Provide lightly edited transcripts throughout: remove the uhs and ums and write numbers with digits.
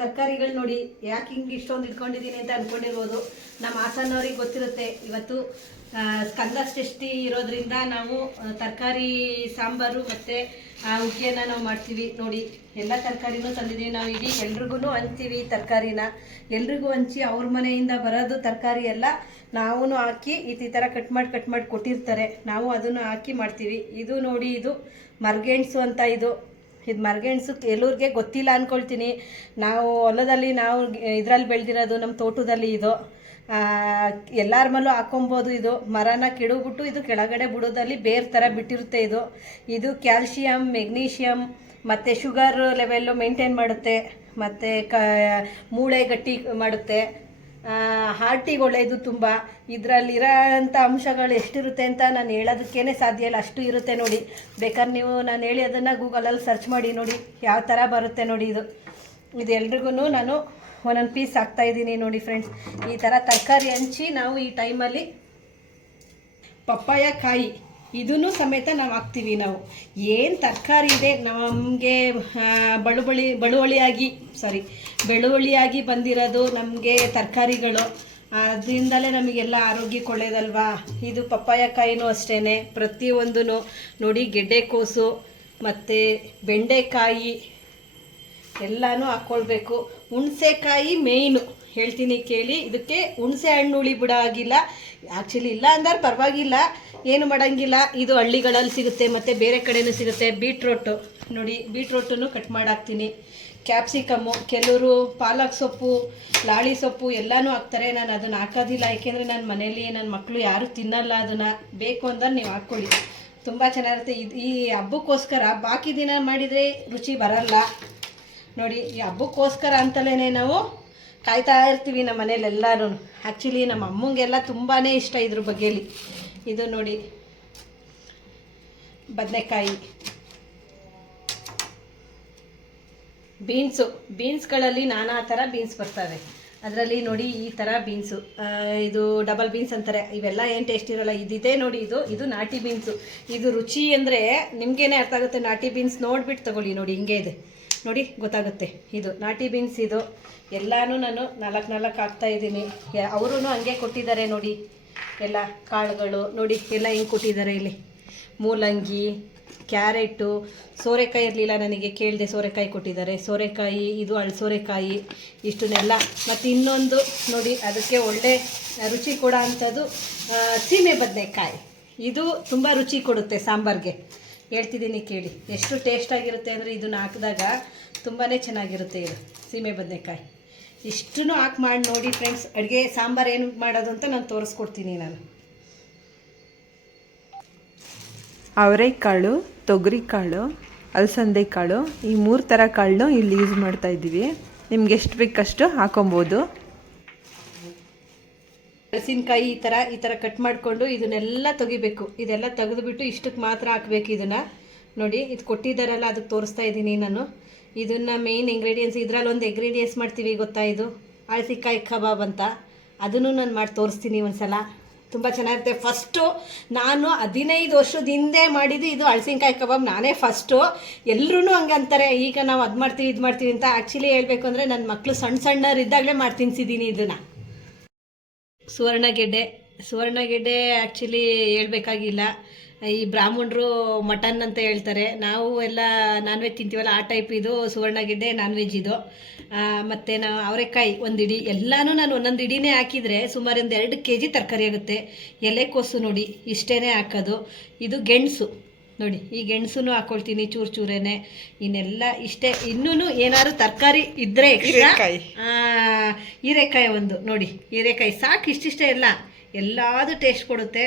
ತರಕಾರಿಗಳು ನೋಡಿ ಯಾಕೆ ಹಿಂಗೆ ಇಷ್ಟೊಂದು ಇಟ್ಕೊಂಡಿದ್ದೀನಿ ಅಂತ ಅಂದ್ಕೊಂಡಿರ್ಬೋದು. ನಮ್ಮ ಹಾಸನವ್ರಿಗೆ ಗೊತ್ತಿರುತ್ತೆ. ಇವತ್ತು ಸ್ಕಂದಷ್ಟಿ ಇರೋದ್ರಿಂದ ನಾವು ತರಕಾರಿ ಸಾಂಬಾರು ಮತ್ತು ಹುಗ್ಗಿಯನ್ನು ನಾವು ಮಾಡ್ತೀವಿ. ನೋಡಿ ಎಲ್ಲ ತರಕಾರಿನೂ ತಂದಿದ್ದೀವಿ. ನಾವು ಇಡೀ ಎಲ್ರಿಗೂ ಹಂಚ್ತೀವಿ ತರಕಾರಿನ. ಎಲ್ರಿಗೂ ಹಂಚಿ ಅವ್ರ ಮನೆಯಿಂದ ಬರೋದು ತರಕಾರಿ ಎಲ್ಲ ನಾವು ಹಾಕಿ ಈ ಥರ ಕಟ್ ಮಾಡಿ ಕೊಟ್ಟಿರ್ತಾರೆ. ನಾವು ಅದನ್ನು ಹಾಕಿ ಮಾಡ್ತೀವಿ. ಇದು ನೋಡಿ, ಇದು ಮರ್ಗೆಣ್ಸು ಅಂತ. ಇದು ಮರ್ಗೆಣ್ಸು ಎಲ್ಲರಿಗೆ ಗೊತ್ತಿಲ್ಲ ಅಂದ್ಕೊಳ್ತೀನಿ. ನಾವು ಹೊಲದಲ್ಲಿ ನಾವು ಇದರಲ್ಲಿ ಬೆಳೆದಿರೋದು, ನಮ್ಮ ತೋಟದಲ್ಲಿ. ಇದು ಎಲ್ಲರ ಮೇಲೂ ಹಾಕೊಬೋದು. ಇದು ಮರನ ಕೆಡವಿಬಿಟ್ಟು ಇದು ಕೆಳಗಡೆ ಬುಡದಲ್ಲಿ ಬೇರೆ ಥರ ಬಿಟ್ಟಿರುತ್ತೆ. ಇದು ಕ್ಯಾಲ್ಶಿಯಮ್, ಮೆಗ್ನೀಷಿಯಮ್ ಮತ್ತು ಶುಗರ್ ಲೆವೆಲ್ಲು ಮೇಂಟೈನ್ ಮಾಡುತ್ತೆ. ಮತ್ತು ಮೂಳೆ ಗಟ್ಟಿ ಮಾಡುತ್ತೆ. ಹಾರ್ಟಿಗೆ ಒಳ್ಳೆಯದು ತುಂಬ. ಇದರಲ್ಲಿರೋಂಥ ಅಂಶಗಳು ಎಷ್ಟಿರುತ್ತೆ ಅಂತ ನಾನು ಹೇಳೋದಕ್ಕೇ ಸಾಧ್ಯ ಇಲ್ಲ, ಅಷ್ಟು ಇರುತ್ತೆ ನೋಡಿ. ಬೇಕಾದ್ರೆ ನೀವು ನಾನು ಹೇಳಿ ಅದನ್ನು ಗೂಗಲಲ್ಲಿ ಸರ್ಚ್ ಮಾಡಿ ನೋಡಿ ಯಾವ ಥರ ಬರುತ್ತೆ ನೋಡಿ. ಇದು ಎಲ್ರಿಗೂ ನಾನು ಒಂದೊಂದು ಪೀಸ್ ಹಾಕ್ತಾಯಿದ್ದೀನಿ ನೋಡಿ ಫ್ರೆಂಡ್ಸ್. ಈ ಥರ ತರಕಾರಿ ಹಂಚಿ ನಾವು ಈ ಟೈಮಲ್ಲಿ ಪಪ್ಪಾಯ ಕಾಯಿ ಇದನ್ನು ಸಮೇತ ನಾವು ಹಾಕ್ತೀವಿ. ನಾವು ಏನು ತರಕಾರಿ ಇದೆ ನಮಗೆ ಬೆಳುವಳಿಯಾಗಿ ಬಂದಿರೋದು ನಮಗೆ ತರಕಾರಿಗಳು, ಅದರಿಂದಲೇ ನಮಗೆಲ್ಲ ಆರೋಗ್ಯಕ್ಕೆ ಒಳ್ಳೆಯದಲ್ವಾ. ಇದು ಪಪ್ಪಾಯ ಕಾಯಿನೂ ಅಷ್ಟೇ. ಪ್ರತಿಯೊಂದೂ ನೋಡಿ, ಗೆಡ್ಡೆಕೋಸು ಮತ್ತು ಬೆಂಡೆಕಾಯಿ ಎಲ್ಲನೂ ಹಾಕ್ಕೊಳ್ಬೇಕು. ಹುಣಸೆಕಾಯಿ ಮೇಯ್ನು ಹೇಳ್ತೀನಿ ಕೇಳಿ. ಇದಕ್ಕೆ ಹುಣಸೆ ಹಣ್ಣು ಹುಳಿ ಬಿಡೋಗಿಲ್ಲ. ಆ್ಯಕ್ಚುಲಿ ಇಲ್ಲ ಅಂದ್ರೆ ಪರವಾಗಿಲ್ಲ, ಏನು ಮಾಡೋಂಗಿಲ್ಲ. ಇದು ಹಳ್ಳಿಗಳಲ್ಲಿ ಸಿಗುತ್ತೆ ಮತ್ತು ಬೇರೆ ಕಡೆಯೂ ಸಿಗುತ್ತೆ. ಬೀಟ್ರೋಟು ನೋಡಿ, ಬೀಟ್ರೋಟನ್ನು ಕಟ್ ಮಾಡಿ ಹಾಕ್ತೀನಿ. ಕ್ಯಾಪ್ಸಿಕಮ್ಮು, ಕೆಲವರು ಪಾಲಕ್ ಸೊಪ್ಪು, ಲಾಳಿ ಸೊಪ್ಪು ಎಲ್ಲನೂ ಹಾಕ್ತಾರೆ. ನಾನು ಅದನ್ನು ಹಾಕೋದಿಲ್ಲ, ಏಕೆಂದರೆ ನನ್ನ ಮನೇಲಿ ನನ್ನ ಮಕ್ಕಳು ಯಾರೂ ತಿನ್ನಲ್ಲ. ಅದನ್ನು ಬೇಕು ಅಂದ್ರೆ ನೀವು ಹಾಕ್ಕೊಳ್ಳಿ, ತುಂಬ ಚೆನ್ನಾಗಿರುತ್ತೆ. ಈ ಹಬ್ಬಕ್ಕೋಸ್ಕರ ಬಾಕಿ ದಿನ ಮಾಡಿದರೆ ರುಚಿ ಬರಲ್ಲ ನೋಡಿ. ಈ ಹಬ್ಬಕ್ಕೋಸ್ಕರ ಅಂತಲೇ ನಾವು ಕಾಯ್ತಾ ಇರ್ತೀವಿ ನಮ್ಮ ಮನೇಲಿ ಎಲ್ಲರೂ. ಆ್ಯಕ್ಚುಲಿ ನಮ್ಮ ಅಮ್ಮಂಗೆಲ್ಲ ತುಂಬಾ ಇಷ್ಟ ಇದ್ರ ಬಗ್ಗೆಲಿ. ಇದು ನೋಡಿ ಬದನೆಕಾಯಿ, ಬೀನ್ಸ್ಗಳಲ್ಲಿ ನಾನಾ ಥರ ಬೀನ್ಸ್ ಬರ್ತವೆ. ಅದರಲ್ಲಿ ನೋಡಿ ಈ ಥರ ಬೀನ್ಸು, ಇದು ಡಬಲ್ ಬೀನ್ಸ್ ಅಂತಾರೆ. ಇವೆಲ್ಲ ಏನು ಟೇಸ್ಟ್ ಇರೋಲ್ಲ. ಇದಿದೆ ನೋಡಿ, ಇದು ನಾಟಿ ಬೀನ್ಸು. ಇದು ರುಚಿ ಅಂದರೆ ನಿಮಗೇನೆ ಅರ್ಥ ಆಗುತ್ತೆ. ನಾಟಿ ಬೀನ್ಸ್ ನೋಡಿಬಿಟ್ಟು ತಗೊಳ್ಳಿ ನೋಡಿ, ಹಿಂಗೆ ಇದೆ ನೋಡಿ, ಗೊತ್ತಾಗುತ್ತೆ. ಇದು ನಾಟಿ ಬೀನ್ಸ್. ಇದು ಎಲ್ಲನೂ ನಾನು 4 ಹಾಕ್ತಾಯಿದ್ದೀನಿ. ಅವರೂ ಹಂಗೆ ಕೊಟ್ಟಿದ್ದಾರೆ ನೋಡಿ. ಎಲ್ಲ ಕಾಳುಗಳು ನೋಡಿ ಎಲ್ಲ ಹಿಂಗೆ ಕೊಟ್ಟಿದ್ದಾರೆ. ಇಲ್ಲಿ ಮೂಲಂಗಿ, ಕ್ಯಾರೆಟು, ಸೋರೆಕಾಯಿ ಇರಲಿಲ್ಲ ನನಗೆ, ಕೇಳಿದೆ, ಸೋರೆಕಾಯಿ ಕೊಟ್ಟಿದ್ದಾರೆ. ಸೋರೆಕಾಯಿ, ಇದು ಅಳಸೋರೆಕಾಯಿ, ಇಷ್ಟನ್ನೆಲ್ಲ. ಮತ್ತು ಇನ್ನೊಂದು ನೋಡಿ, ಅದಕ್ಕೆ ಒಳ್ಳೆ ರುಚಿ ಕೊಡೋ ಅಂಥದ್ದು ಸೀಮೆ ಬದನೆಕಾಯಿ. ಇದು ತುಂಬ ರುಚಿ ಕೊಡುತ್ತೆ ಸಾಂಬಾರಿಗೆ. ಹೇಳ್ತಿದ್ದೀನಿ ಕೇಳಿ, ಎಷ್ಟು ಟೇಸ್ಟಾಗಿರುತ್ತೆ ಅಂದರೆ ಇದನ್ನು ಹಾಕಿದಾಗ ತುಂಬಾ ಚೆನ್ನಾಗಿರುತ್ತೆ. ಇದು ಸೀಮೆ ಬದನೆಕಾಯಿ ಇಷ್ಟನ್ನು ಹಾಕಿ ಮಾಡಿ ನೋಡಿ ಫ್ರೆಂಡ್ಸ್. ಅಡುಗೆ ಸಾಂಬಾರು ಏನು ಮಾಡೋದು ಅಂತ ನಾನು ತೋರಿಸ್ಕೊಡ್ತೀನಿ. ನಾನು ಅವರೆಕಾಳು, ತೊಗರಿಕಾಳು, ಅಲಸಂದೆ ಕಾಳು, ಈ 3 ಥರ ಕಾಳನ್ನು ಇಲ್ಲಿ ಯೂಸ್ ಮಾಡ್ತಾ ಇದ್ದೀವಿ. ನಿಮ್ಗೆ ಎಷ್ಟು ಬೇಕಷ್ಟು ಹಾಕೊಬೋದು. ಮೆಣಸಿನ್ಕಾಯಿ ಈ ಥರ ಕಟ್ ಮಾಡಿಕೊಂಡು ಇದನ್ನೆಲ್ಲ ತೆಗಿಬೇಕು. ಇದೆಲ್ಲ ತೆಗೆದುಬಿಟ್ಟು ಇಷ್ಟಕ್ಕೆ ಮಾತ್ರ ಹಾಕಬೇಕು. ಇದನ್ನು ನೋಡಿ, ಇದು ಕೊಟ್ಟಿದ್ದಾರಲ್ಲ, ಅದಕ್ಕೆ ತೋರಿಸ್ತಾ ಇದ್ದೀನಿ ನಾನು. ಇದನ್ನು ಮೇಯ್ನ್ ಇಂಗ್ರೀಡಿಯೆಂಟ್ಸ್, ಇದರಲ್ಲಿ ಒಂದು ಇಂಗ್ರೀಡಿಯೆಂಟ್ಸ್ ಮಾಡ್ತೀವಿ ಗೊತ್ತಾ, ಇದು ಅಳಸಿಕಾಯಿ ಕಬಾಬ್ ಅಂತ. ಅದನ್ನು ನಾನು ಮಾಡಿ ತೋರಿಸ್ತೀನಿ ಒಂದು ಸಲ, ತುಂಬ ಚೆನ್ನಾಗಿರುತ್ತೆ. ಫಸ್ಟು ನಾನು 15 ವರ್ಷದ ಹಿಂದೆ ಮಾಡಿದ್ದು ಇದು ಅಳಸಿನಕಾಯಿ ಕಬಾಬ್. ನಾನೇ ಫಸ್ಟು. ಎಲ್ಲರೂ ಹಂಗೆ ಅಂತಾರೆ, ಈಗ ನಾವು ಅದು ಮಾಡ್ತೀವಿ ಇದು ಮಾಡ್ತೀವಿ ಅಂತ. ಆ್ಯಕ್ಚುಲಿ ಹೇಳಬೇಕು ಅಂದರೆ ನನ್ನ ಮಕ್ಕಳು ಸಣ್ಣರಿದ್ದಾಗಲೇ ಮಾಡಿ ತಿನ್ನಿಸಿದ್ದೀನಿ ಇದನ್ನು. ಸುವರ್ಣಗೆಡ್ಡೆ ಆ್ಯಕ್ಚುಲಿ ಹೇಳ್ಬೇಕಾಗಿಲ್ಲ. ಈ ಬ್ರಾಹ್ಮಣರು ಮಟನ್ ಅಂತ ಹೇಳ್ತಾರೆ. ನಾವು ಎಲ್ಲ ನಾನ್ ವೆಜ್ ತಿಂತೀವಲ್ಲ, ಆ ಟೈಪ್ ಇದು ಸುವರ್ಣಗೆಡ್ಡೆ, ನಾನ್ ವೆಜ್ ಇದು. ಮತ್ತು ನಾವು ಅವರೆಕಾಯಿ 1 ಇಡಿ, ಎಲ್ಲನೂ ನಾನು ಒಂದೊಂದು ಇಡಿನೇ ಹಾಕಿದರೆ ಸುಮಾರು ಒಂದು 2 kg ತರಕಾರಿ ಆಗುತ್ತೆ. ಎಲೆಕೋಸು ನೋಡಿ ಇಷ್ಟೇ ಹಾಕೋದು. ಇದು ಗೆಣಸು ನೋಡಿ, ಈ ಗೆಣಸನ್ನು ಹಾಕ್ಕೊಳ್ತೀನಿ ಚೂರೇನೆ. ಇನ್ನೆಲ್ಲ ಇಷ್ಟೇ. ಇನ್ನೂ ಏನಾದ್ರು ತರಕಾರಿ ಇದ್ದರೆ ಹೀರೆಕಾಯಿ ಒಂದು ನೋಡಿ, ಹೀರೆಕಾಯಿ ಸಾಕು. ಇಷ್ಟಿಷ್ಟೇ ಎಲ್ಲಾದು ಟೇಸ್ಟ್ ಕೊಡುತ್ತೆ.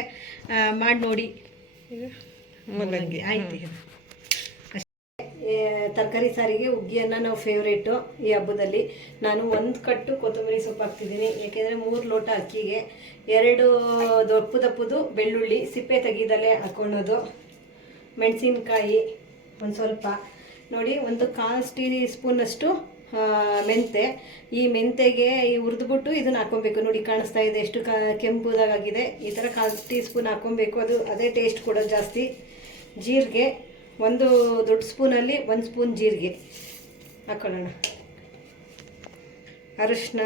ಮಾಡಿ ನೋಡಿ. ಮೂಲಂಗಿ ಆಯ್ತು. ತರಕಾರಿ ಸಾರಿಗೆ ಹುಗ್ಗಿಯನ್ನು ನಾವು ಫೇವ್ರೇಟು ಈ ಹಬ್ಬದಲ್ಲಿ. ನಾನು 1 ಕಟ್ಟು ಕೊತ್ತಂಬರಿ ಸೊಪ್ಪು ಹಾಕ್ತಿದ್ದೀನಿ, ಏಕೆಂದರೆ 3 ಲೋಟ ಅಕ್ಕಿಗೆ 2 ದಪ್ಪದು ಬೆಳ್ಳುಳ್ಳಿ ಸಿಪ್ಪೆ ತೆಗೆದಲ್ಲೇ ಹಾಕ್ಕೊಳ್ಳೋದು. ಮೆಣಸಿನ್ಕಾಯಿ ಒಂದು ಸ್ವಲ್ಪ ನೋಡಿ, 1/4 ಟೀ ಸ್ಪೂನಷ್ಟು ಮೆಂತೆ. ಈ ಮೆಂತೆಗೆ ಹುರಿದ್ಬಿಟ್ಟು ಇದನ್ನು ಹಾಕ್ಕೊಬೇಕು. ನೋಡಿ ಕಾಣಿಸ್ತಾ ಇದೆ ಎಷ್ಟು ಕೆಂಪುದಾಗಿದೆ. ಈ ಥರ 1/4 ಟೀ ಸ್ಪೂನ್ ಹಾಕ್ಕೊಬೇಕು. ಅದೇ ಟೇಸ್ಟ್ ಕೊಡೋದು ಜಾಸ್ತಿ. ಜೀರಿಗೆ 1 ದೊಡ್ಡ ಸ್ಪೂನಲ್ಲಿ 1 ಸ್ಪೂನ್ ಜೀರಿಗೆ ಹಾಕ್ಕೊಳ್ಳೋಣ. ಅರಿಶಿನ.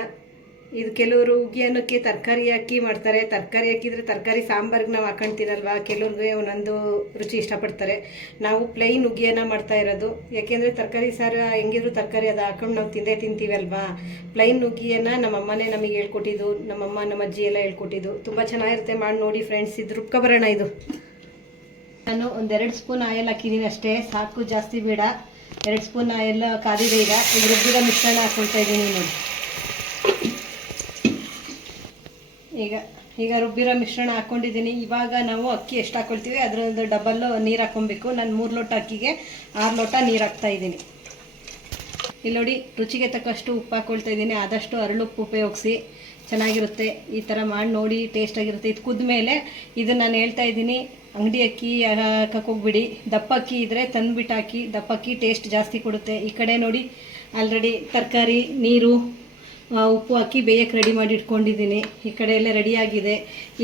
ಇದು ಕೆಲವರು ಹುಗ್ಗಿ ಅನ್ನೋಕ್ಕೆ ತರಕಾರಿ ಹಾಕಿ ಮಾಡ್ತಾರೆ. ತರಕಾರಿ ಹಾಕಿದರೆ ತರಕಾರಿ ಸಾಂಬಾರಿಗೆ ನಾವು ಹಾಕೊಳ್ತೀರಲ್ವ, ಕೆಲವ್ರಿಗೆ ಒಂದೊಂದು ರುಚಿ ಇಷ್ಟಪಡ್ತಾರೆ. ನಾವು ಪ್ಲೈನ್ ಹುಗ್ಗಿಯನ್ನು ಮಾಡ್ತಾ ಇರೋದು. ಯಾಕೆಂದರೆ ತರಕಾರಿ ಸಾರು ಹೆಂಗಿದ್ರು ತರಕಾರಿ ಅದು ಹಾಕೊಂಡು ನಾವು ತಿಂತೀವಲ್ವಾ. ಪ್ಲೈನ್ ಹುಗ್ಗಿಯನ್ನು ನಮ್ಮಮ್ಮನೇ ನಮಗೆ ಹೇಳ್ಕೊಟ್ಟಿದ್ದು, ನಮ್ಮಮ್ಮ ನಮ್ಮ ಅಜ್ಜಿ ಎಲ್ಲ ಹೇಳ್ಕೊಟ್ಟಿದ್ದು. ತುಂಬ ಚೆನ್ನಾಗಿರುತ್ತೆ, ಮಾಡಿ ನೋಡಿ ಫ್ರೆಂಡ್ಸ್. ಇದು ರುಬ್ಕೊಬರೋಣ. ಇದು ನಾನು 2 ಸ್ಪೂನ್ ಆಯಿಲ್ ಹಾಕಿದ್ದೀನಿ ಅಷ್ಟೇ, ಸಾಕು, ಜಾಸ್ತಿ ಬೇಡ. 2 ಸ್ಪೂನ್ ಆಯಿಲ್ ಕಾದಿದೆ. ಈಗ ರುಬ್ಬಿದ ಮಿಶ್ರಣ ಹಾಕ್ಕೊಳ್ತಾ ಇದ್ದೀನಿ ನೋಡಿ. ಈಗ ರುಬ್ಬಿರೋ ಮಿಶ್ರಣ ಹಾಕ್ಕೊಂಡಿದ್ದೀನಿ. ಇವಾಗ ನಾವು ಅಕ್ಕಿ ಎಷ್ಟು ಹಾಕ್ಕೊಳ್ತೀವಿ ಅದರದ್ದು ಡಬಲ್ಲು ನೀರು ಹಾಕ್ಕೊಬೇಕು. ನಾನು 3 ಲೋಟ ಅಕ್ಕಿಗೆ 6 ಲೋಟ ನೀರು ಹಾಕ್ತಾ ಇದ್ದೀನಿ. ಇಲ್ಲಿ ನೋಡಿ, ರುಚಿಗೆ ತಕ್ಕಷ್ಟು ಉಪ್ಪು ಹಾಕ್ಕೊಳ್ತಾ ಇದ್ದೀನಿ. ಆದಷ್ಟು ಅರಳುಪ್ಪು ಉಪಯೋಗಿಸಿ, ಚೆನ್ನಾಗಿರುತ್ತೆ. ಈ ಥರ ಮಾಡಿ ನೋಡಿ, ಟೇಸ್ಟಾಗಿರುತ್ತೆ. ಇದು ಕುದ್ಮೇಲೆ ಇದು ನಾನು ಹೇಳ್ತಾ ಇದ್ದೀನಿ, ಅಂಗಡಿ ಅಕ್ಕಿ ಹಾಕೋಗ್ಬಿಡಿ. ದಪ್ಪ ಅಕ್ಕಿ ಇದ್ದರೆ ತಂದುಬಿಟ್ಟು ಹಾಕಿ. ದಪ್ಪ ಅಕ್ಕಿ ಟೇಸ್ಟ್ ಜಾಸ್ತಿ ಕೊಡುತ್ತೆ. ಈ ಕಡೆ ನೋಡಿ, ಆಲ್ರೆಡಿ ತರಕಾರಿ, ನೀರು, ಉಪ್ಪು ಹಾಕಿ ಬೇಯಕ್ಕೆ ರೆಡಿ ಮಾಡಿ ಇಟ್ಕೊಂಡಿದ್ದೀನಿ. ಈ ಕಡೆ ಎಲ್ಲ ರೆಡಿಯಾಗಿದೆ.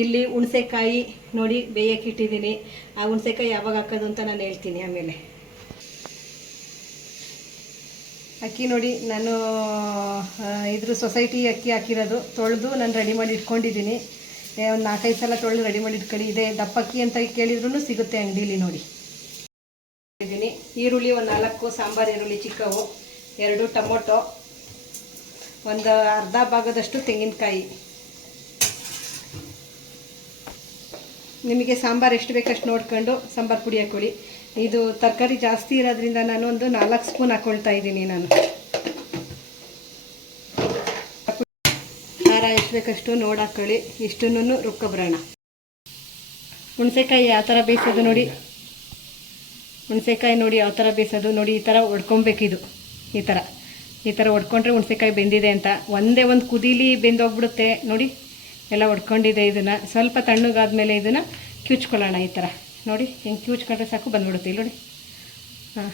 ಇಲ್ಲಿ ಹುಣಸೆಕಾಯಿ ನೋಡಿ ಬೇಯಕ್ಕೆ ಇಟ್ಟಿದ್ದೀನಿ. ಆ ಹುಣಸೆಕಾಯಿ ಯಾವಾಗ ಹಾಕೋದು ಅಂತ ನಾನು ಹೇಳ್ತೀನಿ ಆಮೇಲೆ. ಅಕ್ಕಿ ನೋಡಿ, ನಾನು ಇದ್ರ ಸೊಸೈಟಿ ಅಕ್ಕಿ ಹಾಕಿರೋದು. ತೊಳೆದು ನಾನು ರೆಡಿ ಮಾಡಿ ಇಟ್ಕೊಂಡಿದ್ದೀನಿ. ಒಂದು 4-5 ಸಲ ತೊಳೆದು ರೆಡಿ ಮಾಡಿ ಇಟ್ಕೊಳ್ಳಿ. ಇದೆ ದಪ್ಪ ಅಕ್ಕಿ ಅಂತ ಕೇಳಿದ್ರೂ ಸಿಗುತ್ತೆ ಅಂಗಡೀಲಿ ನೋಡಿ. ಇದ್ದೀನಿ ಈರುಳ್ಳಿ ಒಂದು 4 ಸಾಂಬಾರು ಈರುಳ್ಳಿ ಚಿಕ್ಕವು, 2 ಟೊಮೊಟೊ, ಒಂದು ಅರ್ಧ ಭಾಗದಷ್ಟು ತೆಂಗಿನಕಾಯಿ. ನಿಮಗೆ ಸಾಂಬಾರು ಎಷ್ಟು ಬೇಕಷ್ಟು ನೋಡ್ಕೊಂಡು ಸಾಂಬಾರು ಪುಡಿ ಹಾಕ್ಕೊಳ್ಳಿ. ಇದು ತರಕಾರಿ ಜಾಸ್ತಿ ಇರೋದ್ರಿಂದ ನಾನು ಒಂದು 4 ಸ್ಪೂನ್ ಹಾಕ್ಕೊಳ್ತಾ ಇದ್ದೀನಿ. ನಾನು ಖಾರ ಎಷ್ಟು ಬೇಕಷ್ಟು ನೋಡಿ ಹಾಕ್ಕೊಳ್ಳಿ. ಇಷ್ಟನ್ನು ರುಬ್ಕೊಬರೋಣ. ಹುಣಸೆಕಾಯಿ ಯಾವ ಥರ ಬೇಯಿಸೋದು ನೋಡಿ. ಹುಣಸೆಕಾಯಿ ನೋಡಿ ಯಾವ ಥರ ಬೇಯಿಸೋದು ನೋಡಿ. ಈ ಥರ ಹೊಡ್ಕೊಬೇಕಿದು. ಈ ಥರ ಹೊಡ್ಕೊಂಡ್ರೆ ಹುಣಸೆಕಾಯಿ ಬೆಂದಿದೆ ಅಂತ. ಒಂದೇ ಒಂದು ಕುದೀಲಿ ಬೆಂದೋಗ್ಬಿಡುತ್ತೆ ನೋಡಿ. ಎಲ್ಲ ಹೊಡ್ಕೊಂಡಿದೆ. ಇದನ್ನು ಸ್ವಲ್ಪ ತಣ್ಣಗಾದ್ಮೇಲೆ ಇದನ್ನು ಕಿವುಚ್ಕೊಳ್ಳೋಣ. ಈ ಥರ ನೋಡಿ, ಹೆಂಗೆ ಕಿವುಚ್ಕೊಂಡ್ರೆ ಸಾಕು, ಬಂದ್ಬಿಡುತ್ತೆ. ಇಲ್ಲಿ ನೋಡಿ. ಹಾಂ,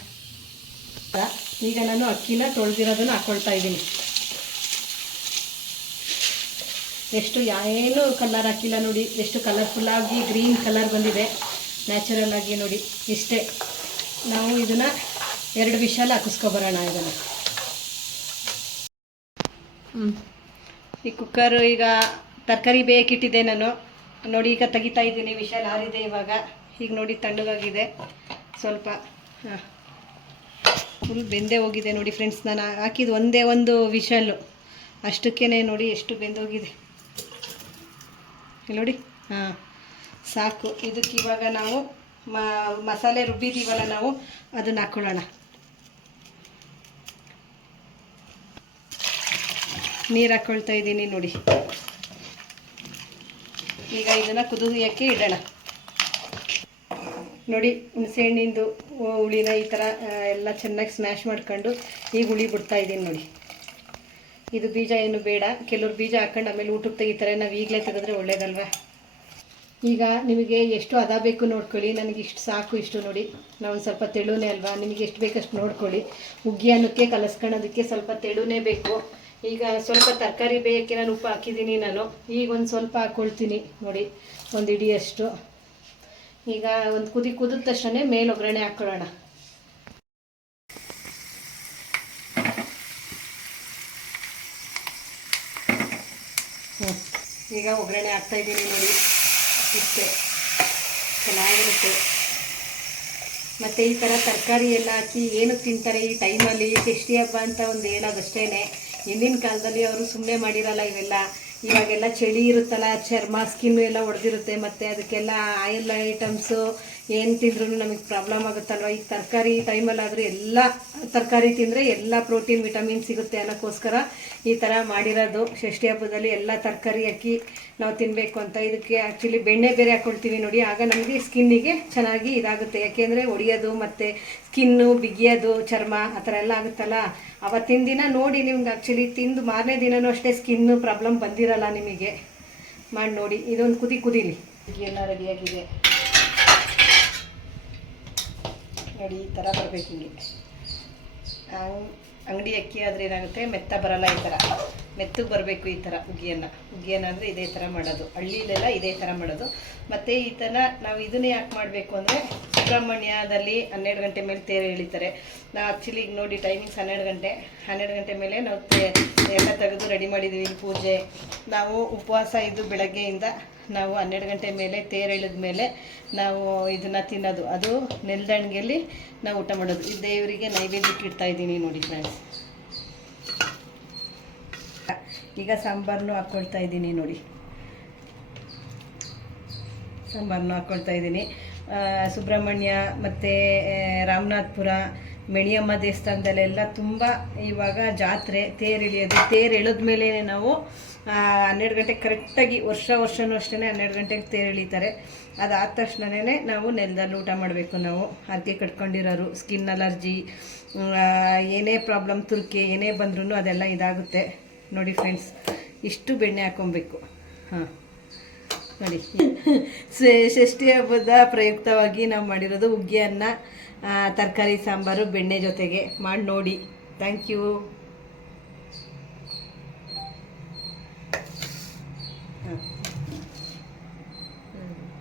ಈಗ ನಾನು ಅಕ್ಕಿನ ತೊಳೆದಿರೋದನ್ನು ಹಾಕ್ಕೊಳ್ತಾ ಇದ್ದೀನಿ. ಎಷ್ಟು ಏನು ಕಲರ್ ಹಾಕಿಲ್ಲ ನೋಡಿ, ಎಷ್ಟು ಕಲರ್ಫುಲ್ಲಾಗಿ ಗ್ರೀನ್ ಕಲರ್ ಬಂದಿದೆ ನ್ಯಾಚುರಲ್ ಆಗಿ ನೋಡಿ. ಇಷ್ಟೇ. ನಾವು ಇದನ್ನು 2 ವಿಷಲ್ ಹಾಕಿಸ್ಕೊಬರೋಣ. ಇದನ್ನು ಈ ಕುಕ್ಕರು ಈಗ ತರಕಾರಿ ಬೇಯಕ್ಕಿಟ್ಟಿದ್ದೆ ನಾನು ನೋಡಿ. ಈಗ ತೆಗಿತಾ ಇದ್ದೀನಿ. ವಿಷಲ್ ಆರಿದೆ ಇವಾಗ. ಈಗ ನೋಡಿ, ತಣ್ಣಗಾಗಿದೆ ಸ್ವಲ್ಪ. ಹಾಂ, ಫುಲ್ ಬೆಂದೇ ಹೋಗಿದೆ ನೋಡಿ ಫ್ರೆಂಡ್ಸ್. ನಾನು ಹಾಕಿದ್ದು ಒಂದೇ ಒಂದು ವಿಷಲ್ಲು, ಅಷ್ಟಕ್ಕೇ ನೋಡಿ ಎಷ್ಟು ಬೆಂದೋಗಿದೆ ನೋಡಿ. ಹಾಂ, ಸಾಕು. ಇದಕ್ಕೆ ಇವಾಗ ನಾವು ಮಸಾಲೆ ರುಬ್ಬಿದ್ದೀವಲ್ಲ ನಾವು, ಅದನ್ನು ಹಾಕ್ಕೊಳ್ಳೋಣ. ನೀರು ಹಾಕ್ಕೊಳ್ತಾ ಇದ್ದೀನಿ ನೋಡಿ. ಈಗ ಇದನ್ನು ಕುದಿಯೋಕ್ಕೆ ಇಡೋಣ ನೋಡಿ. ಹುಣಸೆಹಣ್ಣಿಂದು ಹುಳಿನ ಈ ಥರ ಎಲ್ಲ ಚೆನ್ನಾಗಿ ಸ್ಮ್ಯಾಶ್ ಮಾಡ್ಕೊಂಡು ಈಗ ಹುಳಿ ಬಿಡ್ತಾ ಇದ್ದೀನಿ ನೋಡಿ. ಇದು ಬೀಜ ಏನು ಬೇಡ. ಕೆಲವ್ರು ಬೀಜ ಹಾಕ್ಕೊಂಡು ಆಮೇಲೆ ಊಟಕ್ಕೆ ತೆಗಿತಾರೆ. ನಾವು ಈಗಲೇ ತೆಗೆದ್ರೆ ಒಳ್ಳೇದಲ್ವ. ಈಗ ನಿಮಗೆ ಎಷ್ಟು ಹದ ಬೇಕು ನೋಡ್ಕೊಳ್ಳಿ. ನನಗೆ ಇಷ್ಟು ಸಾಕು, ಇಷ್ಟು ನೋಡಿ. ನಾವು ಒಂದು ಸ್ವಲ್ಪ ತೆಳುನೇ ಅಲ್ವಾ, ನಿಮಗೆ ಎಷ್ಟು ಬೇಕಷ್ಟು ನೋಡ್ಕೊಳ್ಳಿ. ಹುಗ್ಗಿ ಅನ್ನಕ್ಕೆ ಕಲಸ್ಕೊಳ್ಳೋದಕ್ಕೆ ಸ್ವಲ್ಪ ತೆಳುನೇ ಬೇಕು. ಈಗ ಸ್ವಲ್ಪ ತರಕಾರಿ ಬೇಯಕ್ಕೆ ನಾನು ಉಪ್ಪು ಹಾಕಿದ್ದೀನಿ ನಾನು. ಈಗ ಒಂದು ಸ್ವಲ್ಪ ಹಾಕ್ಕೊಳ್ತೀನಿ ನೋಡಿ, 1 ಹಿಡಿಯಷ್ಟು. ಈಗ ಒಂದು ಕುದಿದ ತಕ್ಷಣ ಮೇಲೆ ಒಗ್ಗರಣೆ ಹಾಕ್ಕೊಳ್ಳೋಣ. ಈಗ ಒಗ್ಗರಣೆ ಹಾಕ್ತಾಯಿದ್ದೀನಿ ನೋಡಿ. ಇಷ್ಟೇ ಚೆನ್ನಾಗಿರುತ್ತೆ. ಮತ್ತು ಈ ಥರ ತರಕಾರಿ ಎಲ್ಲ ಹಾಕಿ ಏನಕ್ಕೆ ತಿಂತಾರೆ ಈ ಟೈಮಲ್ಲಿ, ಷಷ್ಠಿ ಹಬ್ಬ ಅಂತ ಒಂದು ಹೇಳೋದಷ್ಟೇ. ಹಿಂದಿನ ಕಾಲದಲ್ಲಿ ಅವರು ಸುಮ್ಮನೆ ಮಾಡಿರಲ್ಲ ಇವೆಲ್ಲ. ಇವಾಗೆಲ್ಲ ಚಳಿ ಇರುತ್ತಲ್ಲ, ಚರ್ಮ ಸ್ಕಿನ್ನು ಎಲ್ಲ ಒಡೆದಿರುತ್ತೆ. ಮತ್ತು ಅದಕ್ಕೆಲ್ಲ ಆಯಿಲ್ ಐಟಮ್ಸು ಏನು ತಿಂದ್ರೂ ನಮಗೆ ಪ್ರಾಬ್ಲಮ್ ಆಗುತ್ತಲ್ವ. ಈ ತರಕಾರಿ ಟೈಮಲ್ಲಾದರೂ ಎಲ್ಲ ತರಕಾರಿ ತಿಂದರೆ ಎಲ್ಲ ಪ್ರೋಟೀನ್ ವಿಟಮಿನ್ ಸಿಗುತ್ತೆ ಅನ್ನೋಕ್ಕೋಸ್ಕರ ಈ ಥರ ಮಾಡಿರೋದು. ಷಷ್ಠಿ ಹಬ್ಬದಲ್ಲಿ ಎಲ್ಲ ತರಕಾರಿ ಹಾಕಿ ನಾವು ತಿನ್ನಬೇಕು ಅಂತ. ಇದಕ್ಕೆ ಆ್ಯಕ್ಚುಲಿ ಬೆಣ್ಣೆ ಬೇರೆ ಹಾಕ್ಕೊಳ್ತೀವಿ ನೋಡಿ. ಆಗ ನಮಗೆ ಸ್ಕಿನ್ನಿಗೆ ಚೆನ್ನಾಗಿ ಇದಾಗುತ್ತೆ. ಯಾಕೆಂದರೆ ಒಡೆಯೋದು ಮತ್ತು ಸ್ಕಿನ್ನು ಬಿಗಿಯೋದು, ಚರ್ಮ ಆ ಥರ ಎಲ್ಲ ಆಗುತ್ತಲ್ಲ. ಅವತ್ತಿನ ದಿನ ನೋಡಿ ನಿಮ್ಗೆ ಆ್ಯಕ್ಚುಲಿ ತಿಂದು ಮಾರನೇ ದಿನವೂ ಅಷ್ಟೇ ಸ್ಕಿನ್ನು ಪ್ರಾಬ್ಲಮ್ ಬಂದಿರಲ್ಲ ನಿಮಗೆ. ಮಾಡಿ ನೋಡಿ. ಇದೊಂದು ಕುದೀಲಿ. ಎಲ್ಲ ರೆಡಿಯಾಗಿದೆ ನೋಡಿ. ಈ ಥರ ಬರಬೇಕು. ಹಿಂಗೆ ಅಂಗಡಿ ಅಕ್ಕಿ ಆದರೆ ಏನಾಗುತ್ತೆ, ಮೆತ್ತ ಬರಲ್ಲ. ಈ ಥರ ಮೆತ್ತಗೆ ಬರಬೇಕು ಈ ಥರ ಹುಗ್ಗಿಯನ್ನು ಅಂದರೆ ಇದೇ ಥರ ಮಾಡೋದು. ಹಳ್ಳಿಲೆಲ್ಲ ಇದೇ ಥರ ಮಾಡೋದು. ಮತ್ತು ಈ ಥರ ನಾವು ಇದನ್ನೇ ಯಾಕೆ ಮಾಡಬೇಕು ಅಂದರೆ, ಸುಬ್ರಹ್ಮಣ್ಯದಲ್ಲಿ 12 ಗಂಟೆ ಮೇಲೆ ತೇರು ಎಳಿತಾರೆ. ನಾವು ಆ್ಯಕ್ಚುಲಿ ಈಗ ನೋಡಿ ಟೈಮಿಂಗ್ಸ್ 12 ಗಂಟೆ ಮೇಲೆ ನಾವು ಎಲ್ಲ ತೆಗೆದು ರೆಡಿ ಮಾಡಿದ್ದೀವಿ ಪೂಜೆ. ನಾವು ಉಪವಾಸ ಇದ್ದು ಬೆಳಗ್ಗೆಯಿಂದ ನಾವು 12 ಗಂಟೆ ಮೇಲೆ ತೇರು ಎಳೆದ ಮೇಲೆ ನಾವು ಇದನ್ನು ತಿನ್ನೋದು. ಅದು ನೆಲ್ದಂಡಿಗೆಯಲ್ಲಿ ನಾವು ಊಟ ಮಾಡೋದು. ಈ ದೇವರಿಗೆ ನೈವೇದ್ಯಕ್ಕೆ ಇಡ್ತಾ ಇದ್ದೀನಿ ನೋಡಿ ಫ್ರೆಂಡ್ಸ್. ಈಗ ಸಾಂಬಾರನ್ನು ಹಾಕ್ಕೊಳ್ತಾ ಇದ್ದೀನಿ ನೋಡಿ, ಸಾಂಬಾರನ್ನು ಹಾಕ್ಕೊಳ್ತಾ ಇದ್ದೀನಿ. ಸುಬ್ರಹ್ಮಣ್ಯ ಮತ್ತು ರಾಮನಾಥ್ಪುರ ಮೆಣಿಯಮ್ಮ ದೇವಸ್ಥಾನದಲ್ಲೆಲ್ಲ ತುಂಬ ಇವಾಗ ಜಾತ್ರೆ, ತೇರು ಎಳೆಯೋದು. ತೇರು ಎಳೆದ ಮೇಲೆ ನಾವು 12 ಗಂಟೆಗೆ ಕರೆಕ್ಟಾಗಿ ವರ್ಷವೂ ಅಷ್ಟೇ 12 ಗಂಟೆಗೆ ತೇರು ಎಳಿತಾರೆ. ಅದಾದ ತಕ್ಷಣವೇ ನಾವು ನೆಲದಲ್ಲಿ ಊಟ ಮಾಡಬೇಕು. ನಾವು ಹರಕೆ ಕಟ್ಕೊಂಡಿರೋರು, ಸ್ಕಿನ್ ಅಲರ್ಜಿ, ಏನೇ ಪ್ರಾಬ್ಲಮ್, ತುರ್ಕೆ ಏನೇ ಬಂದ್ರೂ ಅದೆಲ್ಲ ಇದಾಗುತ್ತೆ ನೋಡಿ ಫ್ರೆಂಡ್ಸ್. ಇಷ್ಟು ಬೆಣ್ಣೆ ಹಾಕ್ಕೊಬೇಕು. ಹಾಂ ನೋಡಿ, ಷಷ್ಠಿ ಹಬ್ಬದ ಪ್ರಯುಕ್ತವಾಗಿ ನಾವು ಮಾಡಿರೋದು ಹುಗ್ಗಿ ಅನ್ನ, ತರಕಾರಿ ಸಾಂಬಾರು ಬೆಣ್ಣೆ ಜೊತೆಗೆ ಮಾಡಿ ನೋಡಿ. Thank you. ಹಾಂ